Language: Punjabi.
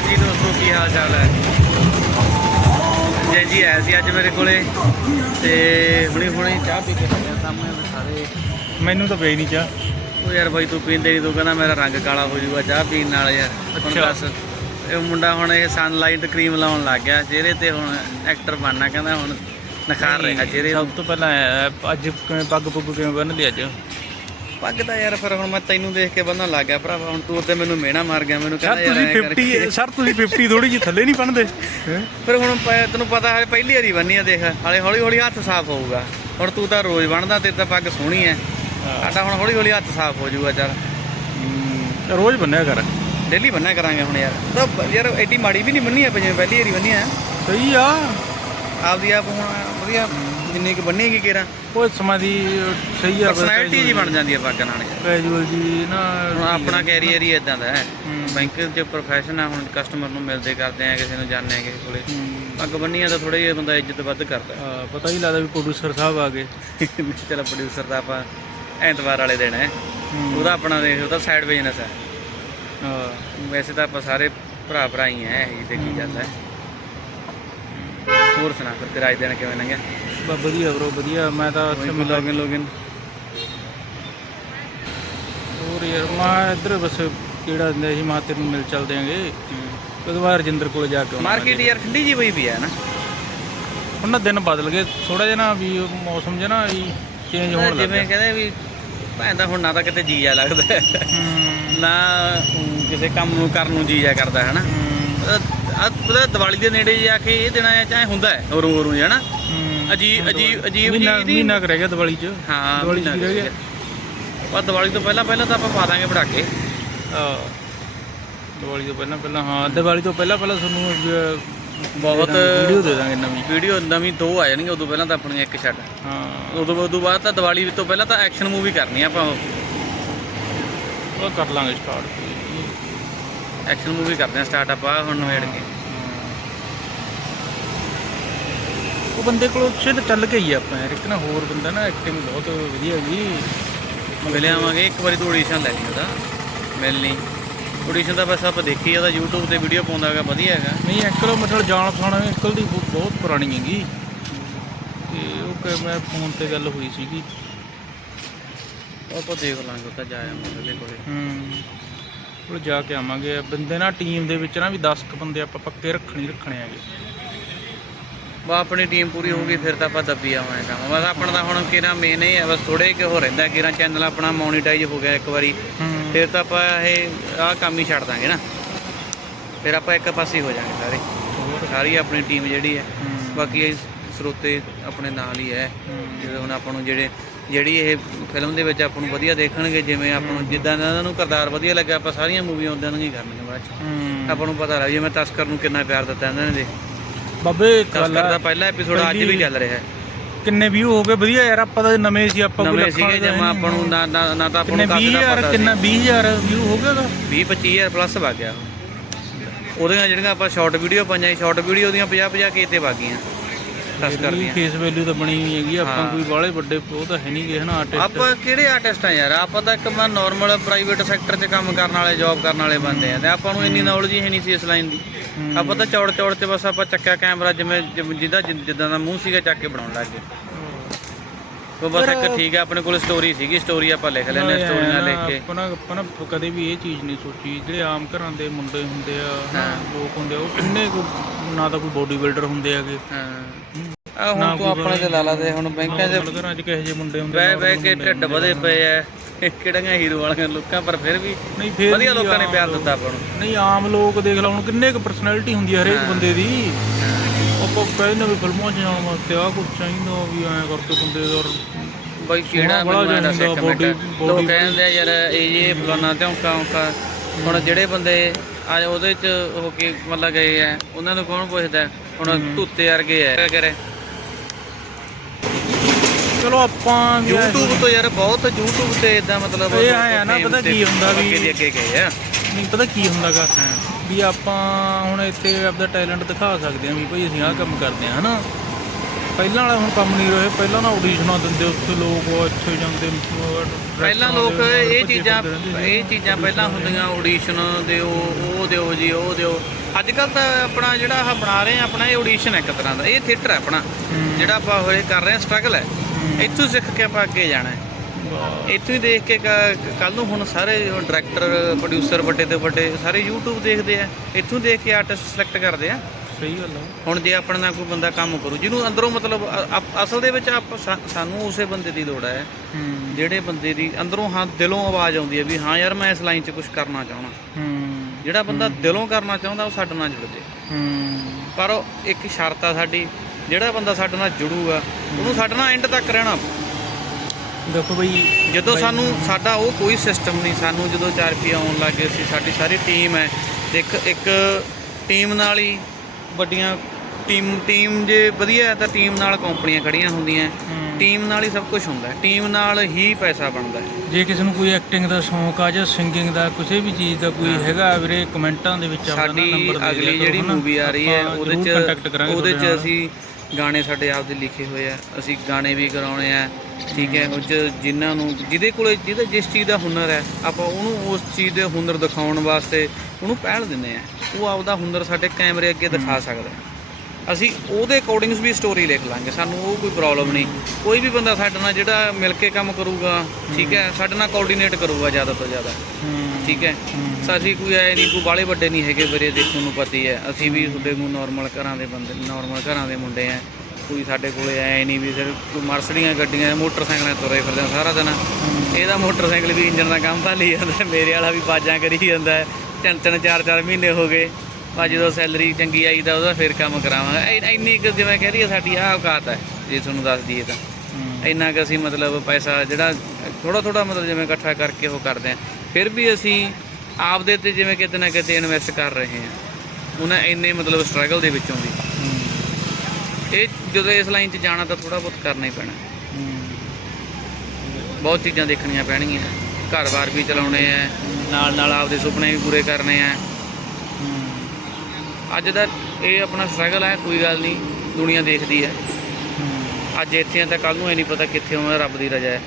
ਹਾਂਜੀ ਦੋਸਤੋ ਕੀ ਹਾਲ ਚਾਲ ਹੈ? ਜੈ ਜੀ ਆਇਆ ਸੀ ਅੱਜ ਮੇਰੇ ਕੋਲੇ ਤੇ ਹੁਣੀ ਹੁਣੀ ਚਾਹ ਪੀ ਕੇ ਹਟਿਆ ਸਾਹਮਣੇ ਉਹ ਸਾਰੇ। ਮੈਨੂੰ ਤਾਂ ਪਈ ਨਹੀਂ ਚਾਹ। ਉਹ ਯਾਰ ਬਾਈ ਤੂੰ ਪੀਂਦੇ ਨਹੀਂ ਤੂੰ ਕਹਿੰਦਾ ਮੇਰਾ ਰੰਗ ਕਾਲਾ ਹੋ ਜਾਊਗਾ ਚਾਹ ਪੀਣ ਨਾਲ ਯਾਰ। ਹੁਣ ਅੱਛਾ। ਦੱਸ ਇਹ ਮੁੰਡਾ ਹੁਣ ਇਹ ਸਨਲਾਈਟ ਕਰੀਮ ਲਾਉਣ ਲੱਗ ਗਿਆ ਚਿਹਰੇ ਤੇ ਹੁਣ ਐਕਟਰ ਬਣਨਾ ਕਹਿੰਦਾ ਹੁਣ ਨਖਾਰ ਰਿਹਾ ਚਿਹਰੇ ਸਭ ਤੋਂ ਪਹਿਲਾਂ ਇਹ ਅੱਜ ਕਿਵੇਂ ਪੱਗ ਪੁੱਗ ਕਿਵੇਂ ਬੰਨ ਲਈ ਅੱਜ? ਪੱਗ ਤਾਂ ਯਾਰ ਫਿਰ ਹੁਣ ਮੈਂ ਤੈਨੂੰ ਦੇਖ ਕੇ ਬੰਨਣ ਲੱਗ ਗਿਆ ਭਰਾਵਾ ਹੁਣ ਤੂੰ ਉੱਤੇ ਮੈਨੂੰ ਮਿਹਣਾ ਮਾਰ ਗਿਆ ਮੈਨੂੰ ਕਹਿੰਦਾ ਯਾਰ ਤੁਸੀਂ ਐਂ ਕਰਕੇ। 50 ਸਰ ਤੁਸੀਂ 50 ਥੋੜੀ ਜਿਹੀ ਥੱਲੇ ਨਹੀਂ ਬੰਨਦੇ ਫਿਰ ਹੁਣ ਪ- ਤੈਨੂੰ ਪਤਾ ਹੈ ਪਹਿਲੀ ਵਾਰੀ ਬੰਨੀ ਆ ਦੇਖ ਹਾਲੇ ਹੌਲੀ ਹੌਲੀ ਹੱਥ ਸਾਫ਼ ਹੋਊਗਾ। ਹੁਣ ਤੂੰ ਤਾਂ ਰੋਜ਼ ਬਣਦਾ ਤੇ ਤਾਂ ਪੱਗ ਸੋਹਣੀ ਐ। ਸਾਡਾ ਹੁਣ ਹੌਲੀ ਹੌਲੀ ਹੱਥ ਸਾਫ਼ ਹੋ ਜਾਊਗਾ ਚੱਲ। ਰੋਜ਼ ਬੰਨਿਆ ਕਰ। ਡੇਲੀ ਬੰਨਿਆ ਕਰਾਂਗੇ ਹੁਣ ਯਾਰ। ਤਾਂ ਬ- ਯਾਰ ਐਡੀ ਮਾੜੀ ਵੀ ਨਹੀਂ ਬੰਨੀ ਆ ਜਿਵੇਂ ਪਹਿਲੀ ਵਾਰੀ ਬੰਨੀ ਆ। ਸਹੀ ਆ। ਆਪਦੀ ਆਪ ਹੁਣ ਵਧੀਆ। ਜਿੰਨੀ ਕਿ ਬੰਨੇਗੀ ਕੇਰਾ? ਉਹ ਸਮਾਂ ਦੀ ਸਹੀ ਆ ਪਰਸਨੈਲਿਟੀ ਜੀ ਬਣ ਜਾਂਦੀ ਆ ਪੱਗ ਨਾਲ। ਕੈਜੂਅਲ ਜੀ ਨਾ ਹੁਣ ਆਪਣਾ ਕੈਰੀਅਰ ਹੀ ਇਦਾਂ ਦਾ ਹੈ। ਬੈਂਕ 'ਚ ਪ੍ਰੋਫੈਸ਼ਨ ਆ ਹੁਣ ਕਸਟਮਰ ਨੂੰ ਮਿਲਦੇ ਕਰਦੇ ਆ ਕਿਸੇ ਨੂੰ ਜਾਣਦੇ ਆ ਕਿਸੇ ਕੋਲੇ। ਪੱਗ ਬੰਨੀ ਆ ਤਾਂ ਥੋੜਾ ਜਿਹਾ ਬੰਦਾ ਇੱਜ਼ਤ ਵੱਧ ਕਰਦਾ। ਆ, ਪਤਾ ਹੀ ਲੱਗਦਾ ਵੀ ਪ੍ਰੋਡਿਊਸਰ ਸਾਹਿਬ ਆ ਗਏ। ਚਲੋ ਪ੍ਰੋਡਿਊਸਰ ਦਾ ਆਪਾਂ ਐਤਵਾਰ ਵਾਲੇ ਦਿਨ ਹੈ। ਉਹਦਾ ਆਪਣਾ ਦੇਖ ਉਹਦਾ ਸਾਈਡ ਬਿਜ਼ਨਸ ਹੈ। ਹਾਂ, ਵੈਸੇ ਤਾਂ ਆਪਾਂ ਸਾਰੇ ਭਰਾ ਭਰਾ ਹੀ ਹੈ ਇਹ ਤੇ ਕੀ ਗੱਲ ਹੈ। ਹੋਰ ਸੁਣਾ ਫਿਰ ਤੇਰਾ ਅੱਜ ਦਿਨ ਕਿਵੇਂ ਲੰਘਿਆ? ਬਸ ਵਧੀਆ ਬ్రో ਵਧੀਆ। ਮੈਂ ਤਾਂ ਕੋਈ ਕੋਈ ਲੋਗਿਨ ਲੋਗਿਨ ਹੋਰ ਯਾਰ ਮੈਂ ਇੱਧਰ ਬਸ ਕਿਹੜਾ ਦਿੰਦਾ ਸੀ ਮਾਂ ਤੈਨੂੰ ਮਿਲ ਚੱਲਦੇ ਆਂਗੇ ਕਦੋਂ ਵਾਰ ਰਜਿੰਦਰ ਕੋਲ ਜਾ ਕੇ ਆਉਣਾ ਮਾਰਕੀਟ ਯਾਰ ਠੰਡੀ ਜੀ ਹੋਈ ਵੀ ਹੈ ਨਾ। ਹੁਣ ਨਾ ਦਿਨ ਬਦਲ ਗਏ ਥੋੜਾ ਜਿਹਾ ਨਾ ਵੀ ਉਹ ਮੌਸਮ ਜਿਹਾ ਨਾ ਵੀ ਚੇਂਜ ਹੋਣ ਲੱਗ ਜਿਵੇਂ ਗਿਆ। ਕਹਿੰਦੇ ਵੀ ਭੈਣ ਦਾ ਹੁਣ ਨਾ ਤਾਂ ਕਿਤੇ ਜੀ ਆ ਲੱਗਦਾ। ਹੈ, ਨਾ ਕਿਸੇ ਕੰਮ ਨੂੰ ਕਰਨ ਨੂੰ ਜੀ ਆ ਕਰਦਾ ਹੈ। ਨਾ ਪਤਾ ਦੀਵਾਲੀ ਦੇ ਨੇੜੇ ਜਾ ਕੇ ਇਹ ਦਿਨਾਂ ਚਾਹੇ ਹੁੰਦਾ ਹੈ ਹੋਰੂ ਹੋਰੂ ਨਾ। ਹਮ। ਅਜੀਬ ਅਜੀਬ ਅਜੀਬ ਜੀ ਦੀ ਮਹੀਨਾ ਰਹਿ ਗਿਆ ਦੀਵਾਲੀ 'ਚ। ਹਾਂ ਦੀਵਾਲੀ 'ਚ ਰਹਿ ਗਿਆ? ਪਰ ਦੀਵਾਲੀ ਤੋਂ ਪਹਿਲਾਂ ਪਹਿਲਾਂ ਤਾਂ ਆਪਾਂ ਪਾ ਦਾਂਗੇ ਪੜਾਕੇ ਆ ਦੀਵਾਲੀ ਤੋਂ ਪਹਿਲਾਂ ਪਹਿਲਾਂ ਹਾਂ ਦੀਵਾਲੀ ਤੋਂ ਪਹਿਲਾਂ ਪਹਿਲਾਂ ਤੁਹਾਨੂੰ ਬਹੁਤ ਵੀਡੀਓ ਦੇ ਦਾਂਗੇ ਨਵੀਂ। ਵੀਡੀਓ ਨਵੀਂ ਦੋ ਆ ਜਾਣਗੀਆਂ ਉਦੋਂ ਪਹਿਲਾਂ ਤਾਂ ਆਪਣੀਆਂ ਇੱਕ ਛੱਡ। ਹਾਂ। ਉਦੋਂ ਉਦੋਂ ਬਾਅਦ ਤਾਂ ਦੀਵਾਲੀ ਤੋਂ ਪਹਿਲਾਂ ਤਾਂ ਐਕਸ਼ਨ ਮੂਵੀ ਕਰਨੀ ਆ ਆਪਾਂ। ਉਹ ਕਰ ਲਾਂਗੇ ਸਟਾਰਟ ਐਕਸ਼ਨ ਮੂਵੀ ਕਰਦੇ ਆ ਸਟਾਰਟ ਆਪਾਂ ਹੁਣ ਨਵੇੜ ਕੇ। ਉਹ ਬੰਦੇ ਕੋਲ ਸ਼ਾਇਦ ਚੱਲ ਗਈ ਆ ਆਪਾਂ ਯਾਰ ਇੱਕ ਨਾ ਹੋਰ ਬੰਦਾ ਨਾ ਐਕਟਿੰਗ ਬਹੁਤ ਵਧੀਆ ਜੀ। ਮਿਲ ਆਵਾਂਗੇ ਇੱਕ ਵਾਰੀ ਤੂੰ ਆਡੀਸ਼ਨ ਲੈ ਲਈ ਉਹਦਾ ਮਿਲਣੀ ਆਡੀਸ਼ਨ ਦਾ ਬਸ ਆਪਾਂ ਦੇਖੀ ਉਹਦਾ YouTube ਤੇ ਵੀਡੀਓ ਪਾਉਂਦਾ ਹੈਗਾ ਵਧੀਆ ਹੈਗਾ। ਨਹੀਂ ਅੰਕਲ ਮਤਲਬ ਜਾਣ ਪਛਾਣ ਅੰਕਲ ਦੀ ਬਹੁ- ਬਹੁਤ ਪੁਰਾਣੀ ਹੈਗੀ। ਤੇ ਉਹ ਕਿ ਮੈਂ ਫੋਨ ਤੇ ਗੱਲ ਹੋਈ ਸੀਗੀ। ਆਪਾਂ ਦੇਖ ਲਾਂਗੇ ਉਹ ਤਾਂ ਜਾ ਆਵਾਂਗੇ ਉਹਦੇ ਕੋਲੇ। ਹੂੰ। ਉਹ ਜਾ ਕੇ ਆਵਾਂਗੇ। ਬੰਦੇ ਨਾ ਟੀਮ ਦੇ ਵਿੱਚ ਨਾ ਵੀ 10 ਕ ਬੰਦੇ ਆਪਾਂ ਪੱਕੇ ਰੱਖਣੀ ਰੱਖਣੇ ਹੈਗੇ। ਬਾ ਆਪਣੀ ਟੀਮ ਪੂਰੀ ਹੋ ਗਈ ਫਿਰ ਤਾਂ ਆਪਾਂ ਦੱਬੀ ਆਵਾਂਗੇ ਕੰਮ। ਬਸ ਆਪਣਾ ਤਾਂ ਹੁਣ ਕਿਰਾ ਮੇਨ ਹੀ ਹੈ ਬਸ ਥੋੜੇ ਕਿ ਹੋ ਰਹਿੰਦਾ ਕਿਰਾ ਚੈਨਲ ਆਪਣਾ ਮੋਨੀਟਾਈਜ਼ ਹੋ ਗਿਆ ਇੱਕ ਵਾਰੀ। ਫਿਰ ਤਾਂ ਆਪਾਂ ਇਹ ਆਹ ਕੰਮ ਹੀ ਛੱਡ ਦਾਂਗੇ ਨਾ। ਫਿਰ ਆਪਾਂ ਇੱਕ ਪਾਸੇ ਹੀ ਜਾਾਂਗੇ ਸਾਰੇ। ਸਾਰੀ ਆਪਣੀ ਟੀਮ ਜਿਹੜੀ ਹੈ। ਬਾਕੀ ਇਹ ਸਰੋਤੇ ਆਪਣੇ ਨਾਲ ਹੀ ਹੈ। ਹੂੰ। ਜਦੋਂ ਹੁਣ ਆਪਾਂ ਨੂੰ ਜਿਹੜੇ ਜਿਹੜੀ ਇਹ ਫਿਲਮ ਦੇ ਵਿੱਚ ਆਪਾਂ ਨੂੰ ਵਧੀਆ ਦੇਖਣਗੇ ਜਿਵੇਂ ਆਪਾਂ ਨੂੰ ਜਿੱਦਾਂ ਦਾ ਇਹਨਾਂ ਨੂੰ ਕਿਰਦਾਰ ਵਧੀਆ ਲੱਗਾ ਆਪਾਂ ਸਾਰੀਆਂ ਮੂਵੀਆਂ ਉਦਾਂ ਹੀ ਕਰਨੀਆਂ ਬਾਅਦ ਚ। ਆਪਾਂ ਨੂੰ ਪਤਾ ਲੱਗ ਜਿਵੇਂ ਤਸਕਰ ਨੂੰ ਕਿੰਨਾ ਪਿਆਰ ਦਿੱਤਾ ਇਹਨਾਂ ਨੇ ਦੇਖ। ਬਾਬੇ ਤਸਕਰ ਦਾ ਪਹਿਲਾ ਐਪੀਸੋਡ ਅੱਜ ਵੀ ਚੱਲ ਰਿਹਾ ਹੈ। ਕਿੰਨੇ ਵਿਊ ਹੋ ਗਏ? ਵਧੀਆ ਯਾਰ ਆਪਾਂ ਤਾਂ ਨਵੇਂ ਸੀ ਆਪਾਂ ਕੋਈ ਨਵੇਂ ਸੀਗੇ ਦਾ ਜਮਾ। ਆਪਾਂ ਨੂੰ ਨਾ ਨਾ ਨਾ ਤਾਂ ਆਪਾਂ ਨੂੰ ਕਾਫੀ ਦਾ 20000 ਪਤਾ ਕਿੰਨਾ 20000 ਵਿਊ ਹੋ ਗਿਆ ਉਹਦਾ? 20 25000 ਪਲੱਸ ਵਗ ਗਿਆ। ਉਹਦੀਆਂ ਜਿਹੜੀਆਂ ਆਪਾਂ ਸ਼ਾਰਟ ਵੀਡੀਓ ਪਾਈਆਂ ਸ਼ਾਰਟ ਵੀਡੀਓ ਦੀਆਂ 50 50 ਕੇ ਤੇ ਵਗ ਗਈਆਂ। ਤਸਕਰ ਦੀਆਂ ਫੇਸ ਵੈਲਿਊ ਤਾਂ ਬਣੀ ਹੋਈ ਹੈਗੀ ਆਪਾਂ। ਕੋਈ ਬਾਹਲੇ ਵੱਡੇ ਉਹ ਤਾਂ ਹੈ ਨਹੀਂ ਗੇ ਹਨਾ ਆਰਟਿਸਟ ਆਪਾਂ ਕਿਹੜੇ ਆਰਟਿਸਟ ਆ ਯਾਰ? ਆਪਾਂ ਤਾਂ ਇੱਕ ਮੈਂ ਨਾਰਮਲ ਪ੍ਰਾਈਵੇਟ ਸੈਕਟਰ 'ਚ ਕੰਮ ਕਰਨ ਵਾਲੇ ਜੌਬ ਕਰਨ ਵਾਲੇ ਬੰਦੇ ਆ ਤੇ ਆਪਾਂ ਨੂੰ ਇੰਨੀ ਨੌਲੇਜ ਹੀ ਨਹੀਂ ਸੀ ਇਸ ਲਾਈਨ ਦੀ। ਆਪਾਂ ਤਾਂ ਚੌੜ ਚੌੜ 'ਚ ਬਸ ਆਪਾਂ ਚੱਕਿਆ ਕੈਮਰਾ ਜਿਵੇਂ ਜਿਵੇਂ ਜਿਹਦਾ ਜਿ- ਜਿੱਦਾਂ ਦਾ ਮੂੰਹ ਸੀਗਾ ਚੱਕ ਕੇ ਬਣਾਉਣ ਲੱਗ ਗਏ। ਉਹ ਬਸ ਇੱਕ ਠੀਕ ਹੈ ਆਪਣੇ ਕੋਲ ਸਟੋਰੀ ਸੀਗੀ ਸਟੋਰੀ ਆਪਾਂ ਲਿਖ ਲੈਂਦੇ ਹਾਂ, ਸਟੋਰੀਆਂ ਲਿਖ ਕੇ। ਆਪਾਂ ਨਾ ਆਪਾਂ ਨਾ ਕਦੇ ਵੀ ਇਹ ਚੀਜ਼ ਨਹੀਂ ਸੋਚੀ। ਜਿਹੜੇ ਆਮ ਘਰਾਂ ਦੇ ਮੁੰਡੇ ਹੁੰਦੇ ਆ। ਲੋਕ ਹੁੰਦੇ ਆ ਉਹ ਕਿੰਨੇ ਕੁ ਨਾ ਤਾਂ ਕੋਈ ਬੋਡੀ ਬਿਲਡਰ ਹੁੰਦੇ ਹਾਂ। ਆ ਹੁਣ ਤੂੰ ਆਪਣੇ ਤੇ ਲਾ ਲਾ ਦੇ ਹੁਣ ਬੈਂਕਾਂ 'ਚ ਘਰਾਂ 'ਚ ਕਿਹੋ ਜਿਹੇ ਮੁੰਡੇ ਹੁੰਦੇ ਬਹਿ ਬਹਿ ਕੇ ਢਿੱਡ ਵਧੇ ਪਏ ਐ ਕਿਹੜੀਆਂ ਹੀਰੋ ਵਾਲੀਆਂ ਲੋਕਾਂ ਪਰ ਫਿਰ ਵੀ ਨਹੀਂ ਫੇਰ ਵਧੀਆ ਲੋਕਾਂ ਨੇ ਪਿਆਰ ਦਿੱਤਾ ਆਪਾਂ ਨੂੰ। ਨਹੀਂ ਆਮ ਲੋਕ ਦੇਖ ਲਾ ਹੁਣ ਕਿੰਨੇ ਕੁ ਪਰਸਨੈਲਿਟੀ ਹੁੰਦੀ ਹੈ ਹਰੇਕ। ਬੰਦੇ ਦੀ। ਆਪਾਂ ਕਹਿੰਦੇ ਵੀ ਫਿਲਮਾਂ 'ਚ ਜਾਣ ਵਾਸਤੇ ਆ ਕੁਝ ਚਾਹੀਦਾ ਵੀ ਐਂ ਕਰਕੇ ਬੰਦੇ ਦਾ ਬਈ ਕਿਹੜਾ ਐਂ ਦੱਸ ਇੱਕ ਮਿੰਟ। ਲੋਕ ਕਹਿੰਦੇ ਆ ਯਾਰ ਇਹ ਇਹ ਫਲਾਨਾ ਤੇ ਔਂਕਾ। ਹੁਣ ਜਿਹੜੇ ਬੰਦੇ ਆ ਉਹਦੇ ਚ ਹੋ ਕੇ ਮਤਲਬ ਗਏ ਆ ਉਹਨਾਂ ਨੂੰ ਕੌਣ ਪੁੱਛਦਾ? ਹੁਣ ਧੁੱਤੇ ਵਰਗੇ ਆ ਕਰੇ ਚਲੋ ਆਪਾਂ ਵੀ YouTube ਤੋਂ ਯਾਰ ਬਹੁਤ YouTube ਤੇ ਇਦਾਂ ਮਤਲਬ ਇਹ ਐਂ ਆ ਨਾ, ਪਤਾ ਕੀ ਹੁੰਦਾ ਵੀ- ਅੱਗੇ ਦੀ ਅੱਗੇ ਗਏ ਆ। ਨਹੀਂ ਪਤਾ ਕੀ ਹੁੰਦਾਗਾ? ਵੀ ਆਪਾਂ ਹੁਣ ਇੱਥੇ ਆਪਦਾ ਟੈਲੈਂਟ ਦਿਖਾ ਸਕਦੇ ਹਾਂ ਵੀ ਭਾਈ ਅਸੀਂ ਆਹ ਕੰਮ ਕਰਦੇ ਹਾਂ ਹਨਾ? ਪਹਿਲਾਂ ਵਾਲਾ ਹੁਣ ਕੰਮ ਨਹੀਂ ਰਹੇ ਪਹਿਲਾਂ ਨਾ ਆਡੀਸ਼ਨਾਂ ਦਿੰਦੇ ਉੱਥੇ ਲੋਕ ਇੱਥੇ ਜਾਂਦੇ ਪਹਿਲਾਂ ਲੋਕ ਦੇ ਇਹ ਚੀਜ਼ਾਂ। ਇਹ ਚੀਜ਼ਾਂ ਪਹਿਲਾਂ ਹੁੰਦੀਆਂ ਆਡੀਸ਼ਨ ਦਿਓ ਉਹ ਦਿਓ ਜੀ ਉਹ ਦਿਓ। ਅੱਜ ਕੱਲ ਤਾਂ ਆਪਣਾ ਜਿਹੜਾ ਆਹ ਬਣਾ ਰਹੇ ਆ ਆਪਣਾ ਇਹ ਆਡੀਸ਼ਨ ਹੈ ਇੱਕ ਤਰ੍ਹਾਂ ਦਾ। ਇਹ ਥੀਏਟਰ ਹੈ ਆਪਣਾ। ਜਿਹੜਾ ਆਪਾਂ ਹੋਏ ਕਰ ਰਹੇ ਆ ਸਟਰਗਲ ਹੈ ਇੱਥੋਂ ਸਿੱਖ ਕੇ ਆਪਾਂ ਅੱਗੇ ਜਾਣਾ ਹੈ। ਇੱਥੋਂ ਹੀ ਦੇਖ ਕੇ ਕੱਲ ਨੂੰ ਹੁਣ ਸਾਰੇ ਡਾਇਰੈਕਟਰ ਪ੍ਰੋਡਿਊਸਰ ਵੱਡੇ ਤੋਂ ਵੱਡੇ ਸਾਰੇ YouTube ਦੇਖਦੇ ਆ। ਇੱਥੋਂ ਦੇਖ ਕੇ ਆਰਟਿਸਟ ਸਿਲੈਕਟ ਕਰਦੇ ਆ। ਸਹੀ ਗੱਲ ਆ। ਹੁਣ ਜੇ ਆਪਣੇ ਨਾਲ ਕੋਈ ਬੰਦਾ ਕੰਮ ਕਰੂ ਜਿਹਨੂੰ ਅੰਦਰੋਂ ਮਤਲਬ ਅਸਲ ਦੇ ਵਿੱਚ ਆਪ ਸਾਨੂੰ ਉਸੇ ਬੰਦੇ ਦੀ ਲੋੜ ਹੈ। ਹੂੰ। ਜਿਹੜੇ ਬੰਦੇ ਦੀ ਅੰਦਰੋਂ ਹਾਂ ਦਿਲੋਂ ਆਵਾਜ਼ ਆਉਂਦੀ ਹੈ ਵੀ ਹਾਂ ਯਾਰ ਮੈਂ ਇਸ ਲਾਈਨ 'ਚ ਕੁਝ ਕਰਨਾ ਚਾਹਣਾ ਹੂੰ। ਜਿਹੜਾ ਬੰਦਾ ਦਿਲੋਂ ਕਰਨਾ ਚਾਹੁੰਦਾ ਉਹ ਸਾਡੇ ਨਾਲ ਜੁੜ ਜੇ। ਹੂੰ। ਪਰ ਇੱਕ ਸ਼ਰਤ ਆ ਸਾਡੀ ਜਿਹੜਾ ਬੰਦਾ ਸਾਡੇ ਨਾਲ ਜੁੜੂਗਾ ਉਹਨੂੰ ਸਾਡੇ ਨਾਲ ਐਂਡ ਤੱਕ ਰਹਿਣਾ। ਦੇਖੋ ਬਈ ਜਦੋਂ ਸਾਨੂੰ ਸਾਡਾ ਉਹ ਕੋਈ ਸਿਸਟਮ ਨਹੀਂ ਸਾਨੂੰ ਜਦੋਂ 4 ਰੁਪਏ ਆਉਣ ਲੱਗੇ ਸੀ ਸਾਡੀ ਸਾਰੀ ਟੀਮ ਹੈ ਇੱਕ ਇੱਕ ਟੀਮ ਨਾਲ ਹੀ ਵੱਡੀਆਂ ਟੀਮ ਟੀਮ ਜੇ ਵਧੀਆ ਹੈ ਤਾਂ ਟੀਮ ਨਾਲ ਕੰਪਨੀਆਂ ਖੜੀਆਂ ਹੁੰਦੀਆਂ। ਟੀਮ ਨਾਲ ਹੀ ਸਭ ਕੁਝ ਹੁੰਦਾ ਟੀਮ ਨਾਲ ਹੀ ਪੈਸਾ ਬਣਦਾ ਜੇ ਕਿਸੇ ਨੂੰ ਕੋਈ ਐਕਟਿੰਗ ਦਾ ਸ਼ੌਂਕ ਆ ਜਾਂ ਸਿੰਗਿੰਗ ਦਾ ਕਿਸੇ ਵੀ ਚੀਜ਼ ਦਾ ਕੋਈ ਹੈਗਾ ਵੀਰੇ ਕਮੈਂਟਾਂ ਦੇ ਵਿੱਚ ਆਪਣਾ ਨੰਬਰ ਦੇ ਅਗਲੀ ਦਿਆ ਕਰੋ, ਜਿਹੜੀ। ਮੂਵੀ ਆ ਰਹੀ ਹੈ ਉਹਦੇ ਚ ਉਹਦੇ ਚ। ਅਸੀਂ ਗਾਣੇ ਸਾਡੇ ਆਪ ਦੇ ਲਿਖੇ ਹੋਏ ਆ, ਅਸੀਂ ਗਾਣੇ ਵੀ ਕਰਾਉਣੇ ਆ, ਠੀਕ ਹੈ, ਉਹ 'ਚ ਜਿਨ੍ਹਾਂ ਨੂੰ, ਜਿਹਦੇ ਕੋਲੇ, ਜਿਹਦਾ ਜਿਸ ਚੀਜ਼ ਦਾ ਹੁਨਰ ਹੈ, ਆਪਾਂ ਉਹਨੂੰ ਉਸ ਚੀਜ਼ ਦੇ ਹੁਨਰ ਦਿਖਾਉਣ ਵਾਸਤੇ ਉਹਨੂੰ ਪਹਿਲ ਦਿੰਦੇ ਆ, ਉਹ ਆਪਦਾ ਹੁਨਰ ਸਾਡੇ ਕੈਮਰੇ ਅੱਗੇ ਦਿਖਾ ਸਕਦਾ ਹੈ। ਅਸੀਂ ਉਹਦੇ ਅਕੋਰਡਿੰਗਸ ਵੀ ਸਟੋਰੀ ਲਿਖ ਲਾਂਗੇ, ਸਾਨੂੰ ਉਹ ਕੋਈ ਪ੍ਰੋਬਲਮ ਨਹੀਂ। ਕੋਈ ਵੀ ਬੰਦਾ ਸਾਡੇ ਨਾਲ ਜਿਹੜਾ ਮਿਲ ਕੇ ਕੰਮ ਕਰੂਗਾ, ਠੀਕ ਹੈ, ਸਾਡੇ ਨਾਲ ਕੋਆਰਡੀਨੇਟ ਕਰੂਗਾ ਜ਼ਿਆਦਾ ਤੋਂ ਜ਼ਿਆਦਾ, ਠੀਕ ਹੈ। ਹੂੰ। ਅਸੀਂ ਕੋਈ ਆਏ ਨਹੀਂ, ਕੋਈ ਬਾਲੇ ਵੱਡੇ ਨਹੀਂ ਹੈਗੇ ਵੀਰੇ ਦੇਖਣ ਨੂੰ ਪਤੀ ਹੈ ਅਸੀਂ ਵੀ ਤੁਹਾਡੇ ਨੂੰ ਨਾਰਮਲ ਘਰਾਂ ਦੇ ਬੰਦੇ ਨਾਰਮਲ ਘਰਾਂ ਦੇ ਮੁੰਡੇ ਆ ਕੋਈ ਸਾਡੇ ਕੋਲੇ ਆਏ ਨਹੀਂ ਵੀ ਸਿਰ ਕੋਈ ਮਰਸਡੀਆਂ ਗੱਡੀਆਂ, ਮੋਟਰਸਾਈਕਲਾਂ ਤੁਰੇ ਫਿਰਦੇ ਸਾਰਾ ਦਿਨ। ਇਹਦਾ ਮੋਟਰਸਾਈਕਲ ਵੀ ਇੰਜਨ ਦਾ ਕੰਮ ਭਾਲੀ ਜਾਂਦਾ, ਮੇਰੇ ਵਾਲਾ ਵੀ ਬਾਜਾਂ ਕਰੀ ਜਾਂਦਾ। ਤਿੰਨ ਤਿੰਨ, ਚਾਰ ਚਾਰ ਮਹੀਨੇ ਹੋ ਗਏ। ਪਰ ਜਦੋਂ ਸੈਲਰੀ ਚੰਗੀ ਆਈ ਤਾਂ ਉਹਦਾ ਫਿਰ ਕੰਮ ਕਰਾਵਾਂਗਾ। ਇੰਨੀ ਕੁ ਜਿਵੇਂ ਕਹਿ ਰਹੀ ਸਾਡੀ ਆਹ ਔਕਾਤ ਹੈ ਜੇ ਤੁਹਾਨੂੰ ਦੱਸ ਦਈਏ ਤਾਂ। ਇੰਨਾ ਕੁ ਅਸੀਂ ਮਤਲਬ ਪੈਸਾ ਜਿਹੜਾ ਥੋੜਾ ਥੋੜਾ ਮਤਲਬ ਜਿਵੇਂ ਇਕੱਠਾ ਕਰਕੇ ਉਹ ਕਰਦੇ ਆ ਫਿਰ ਵੀ ਅਸੀਂ ਆਪਦੇ ਤੇ ਜਿਵੇਂ ਕਿਤੇ ਨਾ ਕਿਤੇ ਇਨਵੈਸਟ ਕਰ ਰਹੇ ਹਾਂ। ਉਹਨਾਂ ਇੰਨੇ ਮਤਲਬ ਸਟਰਗਲ ਦੇ ਵਿੱਚੋਂ ਵੀ। ਇਹ ਜਦੋਂ ਇਸ ਲਾਈਨ 'ਚ ਜਾਣਾ ਤਾਂ ਥੋੜਾ ਬਹੁਤ ਕਰਨਾ ਹੀ ਪੈਣਾ। ਬਹੁਤ ਚੀਜ਼ਾਂ ਦੇਖਣੀਆਂ ਪੈਣਗੀਆਂ। ਘਰ-ਬਾਰ ਵੀ ਚਲਾਉਣੇ ਆ। ਨਾਲ ਨਾਲ ਆਪਦੇ ਸੁਪਨੇ ਵੀ ਪੂਰੇ ਕਰਨੇ ਆ। ਅੱਜ ਦਾ ਇਹ ਆਪਣਾ ਸਟਰਗਲ ਹੈ ਕੋਈ ਗੱਲ ਨਹੀਂ ਦੁਨੀਆ ਦੇਖਦੀ ਹੈ। ਅੱਜ ਇੱਥੇ ਆ ਤਾਂ ਕੱਲ ਨੂੰ ਇਹ ਨਹੀਂ ਪਤਾ ਕਿੱਥੇ ਹੋਣਾ ਰੱਬ ਦੀ ਰਜ਼ਾ ਹੈ।